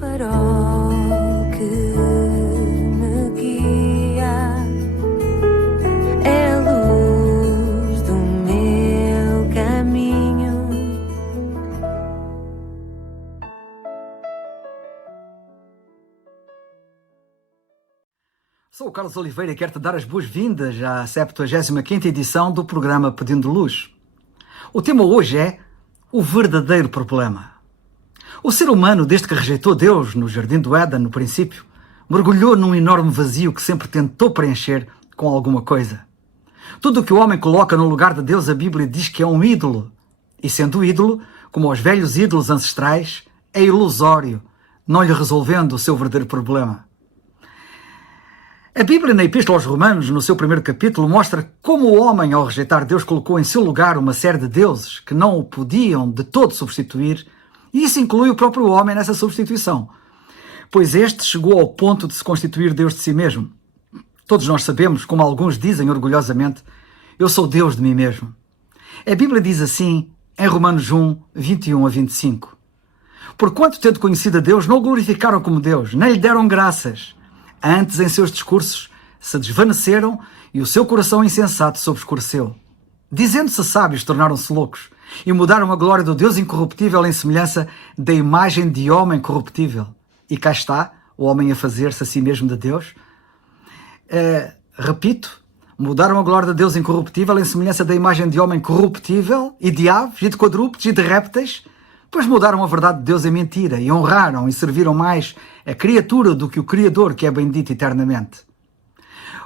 farol que me guia, é a luz do meu caminho. Sou o Carlos Oliveira e quero-te dar as boas-vindas à 75ª edição do programa Pedindo Luz. O tema hoje é o verdadeiro problema. O ser humano, desde que rejeitou Deus no Jardim do Éden, no princípio, mergulhou num enorme vazio que sempre tentou preencher com alguma coisa. Tudo o que o homem coloca no lugar de Deus, a Bíblia diz que é um ídolo. E sendo ídolo, como os velhos ídolos ancestrais, é ilusório, não lhe resolvendo o seu verdadeiro problema. A Bíblia, na Epístola aos Romanos, no seu primeiro capítulo, mostra como o homem, ao rejeitar Deus, colocou em seu lugar uma série de deuses que não o podiam de todo substituir, e isso inclui o próprio homem nessa substituição, pois este chegou ao ponto de se constituir Deus de si mesmo. Todos nós sabemos, como alguns dizem orgulhosamente, eu sou Deus de mim mesmo. A Bíblia diz assim, em Romanos 1, 21 a 25. Porquanto, tendo conhecido a Deus, não o glorificaram como Deus, nem lhe deram graças. Antes, em seus discursos, se desvaneceram e o seu coração insensato se obscureceu. Dizendo-se sábios, tornaram-se loucos e mudaram a glória do Deus incorruptível em semelhança da imagem de homem corruptível. E cá está o homem a fazer-se a si mesmo de Deus. Repito, mudaram a glória de Deus incorruptível em semelhança da imagem de homem corruptível e de aves e de quadrúpedes e de répteis, pois mudaram a verdade de Deus em mentira e honraram e serviram mais a criatura do que o Criador, que é bendito eternamente.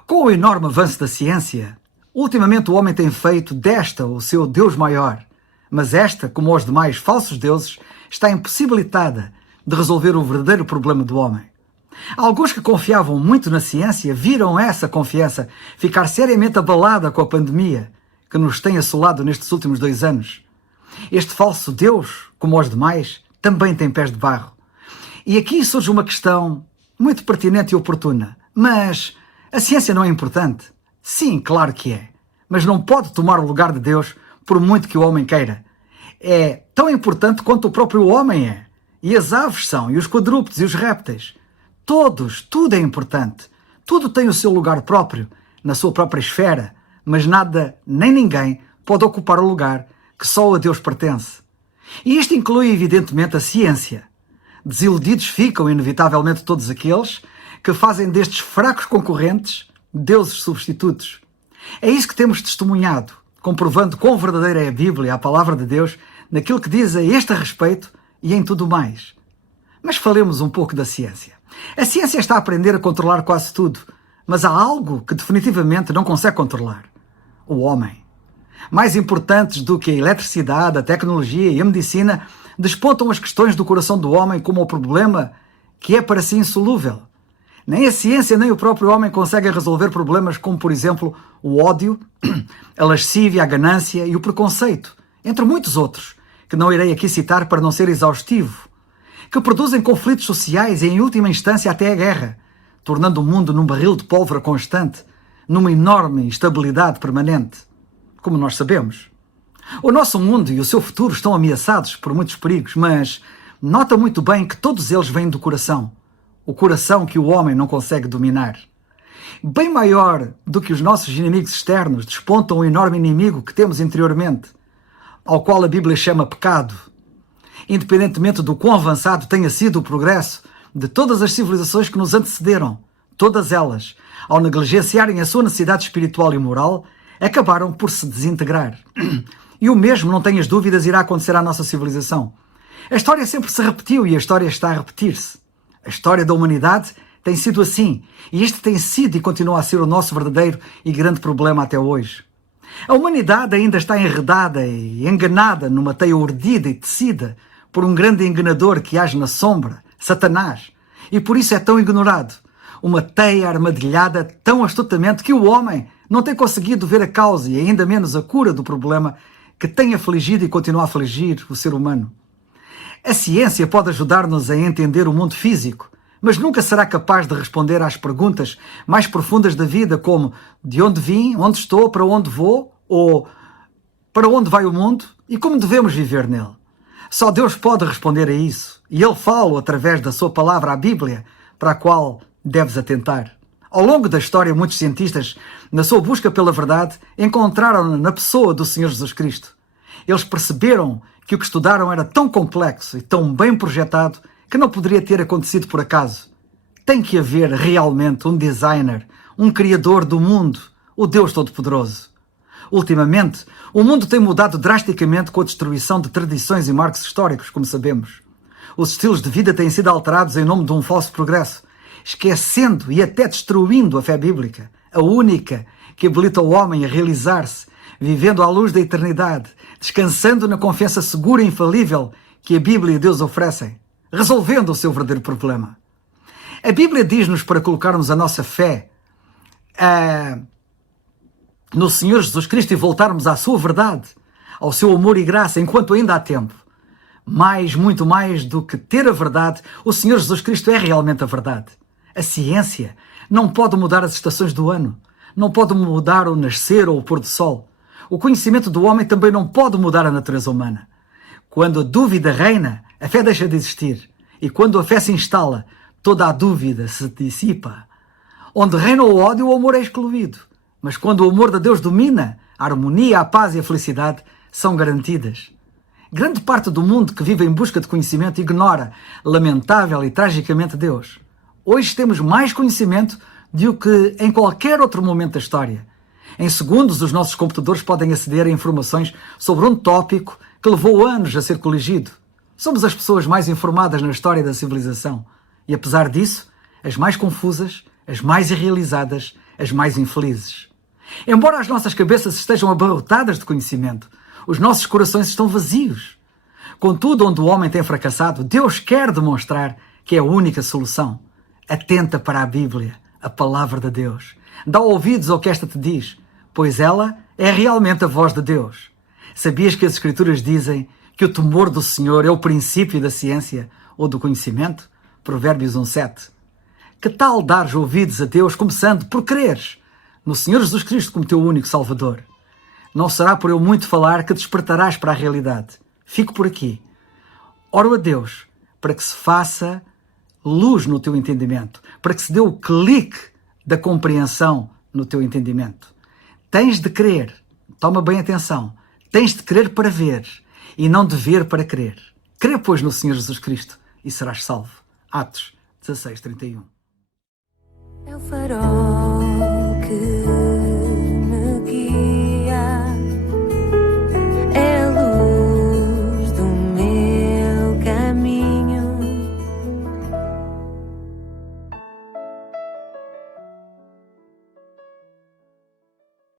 Com o enorme avanço da ciência, ultimamente o homem tem feito desta o seu Deus maior, mas esta, como os demais falsos deuses, está impossibilitada de resolver o verdadeiro problema do homem. Alguns que confiavam muito na ciência viram essa confiança ficar seriamente abalada com a pandemia que nos tem assolado nestes últimos 2 anos. Este falso Deus, como os demais, também tem pés de barro. E aqui surge uma questão muito pertinente e oportuna. Mas a ciência não é importante? Sim, claro que é. Mas não pode tomar o lugar de Deus por muito que o homem queira. É tão importante quanto o próprio homem é. E as aves são, e os quadrúpedes, e os répteis. Todos, tudo é importante. Tudo tem o seu lugar próprio, na sua própria esfera. Mas nada, nem ninguém, pode ocupar o lugar que só a Deus pertence. E isto inclui, evidentemente, a ciência. Desiludidos ficam, inevitavelmente, todos aqueles que fazem destes fracos concorrentes deuses substitutos. É isso que temos testemunhado, comprovando quão verdadeira é a Bíblia, a palavra de Deus, naquilo que diz a este respeito e em tudo mais. Mas falemos um pouco da ciência. A ciência está a aprender a controlar quase tudo, mas há algo que definitivamente não consegue controlar: o homem. Mais importantes do que a eletricidade, a tecnologia e a medicina, despontam as questões do coração do homem como o problema que é para si insolúvel. Nem a ciência nem o próprio homem conseguem resolver problemas como, por exemplo, o ódio, a lascívia, a ganância e o preconceito, entre muitos outros, que não irei aqui citar para não ser exaustivo, que produzem conflitos sociais e, em última instância, até a guerra, tornando o mundo num barril de pólvora constante, numa enorme instabilidade permanente. Como nós sabemos. O nosso mundo e o seu futuro estão ameaçados por muitos perigos, mas nota muito bem que todos eles vêm do coração. O coração que o homem não consegue dominar. Bem maior do que os nossos inimigos externos, desponta um enorme inimigo que temos interiormente, ao qual a Bíblia chama pecado. Independentemente do quão avançado tenha sido o progresso de todas as civilizações que nos antecederam, todas elas, ao negligenciarem a sua necessidade espiritual e moral, acabaram por se desintegrar. E o mesmo, não tenhas dúvidas, irá acontecer à nossa civilização. A história sempre se repetiu e a história está a repetir-se. A história da humanidade tem sido assim, e este tem sido e continua a ser o nosso verdadeiro e grande problema até hoje. A humanidade ainda está enredada e enganada numa teia urdida e tecida por um grande enganador que age na sombra, Satanás, e por isso é tão ignorado. Uma teia armadilhada tão astutamente que o homem não tem conseguido ver a causa e ainda menos a cura do problema que tem afligido e continua a afligir o ser humano. A ciência pode ajudar-nos a entender o mundo físico, mas nunca será capaz de responder às perguntas mais profundas da vida, como de onde vim, onde estou, para onde vou, ou para onde vai o mundo e como devemos viver nele. Só Deus pode responder a isso. E Ele fala através da sua palavra, a Bíblia, para a qual deves atentar. Ao longo da história, muitos cientistas, na sua busca pela verdade, encontraram na pessoa do Senhor Jesus Cristo. Eles perceberam que o que estudaram era tão complexo e tão bem projetado que não poderia ter acontecido por acaso. Tem que haver realmente um designer, um criador do mundo, o Deus Todo-Poderoso. Ultimamente, o mundo tem mudado drasticamente com a destruição de tradições e marcos históricos, como sabemos. Os estilos de vida têm sido alterados em nome de um falso progresso, esquecendo e até destruindo a fé bíblica, a única que habilita o homem a realizar-se, vivendo à luz da eternidade, descansando na confiança segura e infalível que a Bíblia e Deus oferecem, resolvendo o seu verdadeiro problema. A Bíblia diz-nos para colocarmos a nossa fé no Senhor Jesus Cristo e voltarmos à sua verdade, ao seu amor e graça, enquanto ainda há tempo. Muito mais do que ter a verdade, o Senhor Jesus Cristo é realmente a verdade. A ciência não pode mudar as estações do ano, não pode mudar o nascer ou o pôr do sol. O conhecimento do homem também não pode mudar a natureza humana. Quando a dúvida reina, a fé deixa de existir. E quando a fé se instala, toda a dúvida se dissipa. Onde reina o ódio, o amor é excluído. Mas quando o amor de Deus domina, a harmonia, a paz e a felicidade são garantidas. Grande parte do mundo que vive em busca de conhecimento ignora, lamentável e tragicamente, Deus. Hoje temos mais conhecimento do que em qualquer outro momento da história. Em segundos, os nossos computadores podem aceder a informações sobre um tópico que levou anos a ser coligido. Somos as pessoas mais informadas na história da civilização. E apesar disso, as mais confusas, as mais irrealizadas, as mais infelizes. Embora as nossas cabeças estejam abarrotadas de conhecimento, os nossos corações estão vazios. Contudo, onde o homem tem fracassado, Deus quer demonstrar que é a única solução. Atenta para a Bíblia, a palavra de Deus. Dá ouvidos ao que esta te diz, pois ela é realmente a voz de Deus. Sabias que as Escrituras dizem que o temor do Senhor é o princípio da ciência ou do conhecimento? Provérbios 1:7. Que tal dares ouvidos a Deus, começando por creres no Senhor Jesus Cristo como teu único Salvador? Não será por eu muito falar que despertarás para a realidade. Fico por aqui. Oro a Deus para que se faça luz no teu entendimento, para que se dê o clique da compreensão no teu entendimento. Tens de crer, toma bem atenção, tens de crer para ver e não de ver para crer. Crê, pois, no Senhor Jesus Cristo e serás salvo. Atos 16:31. É o farol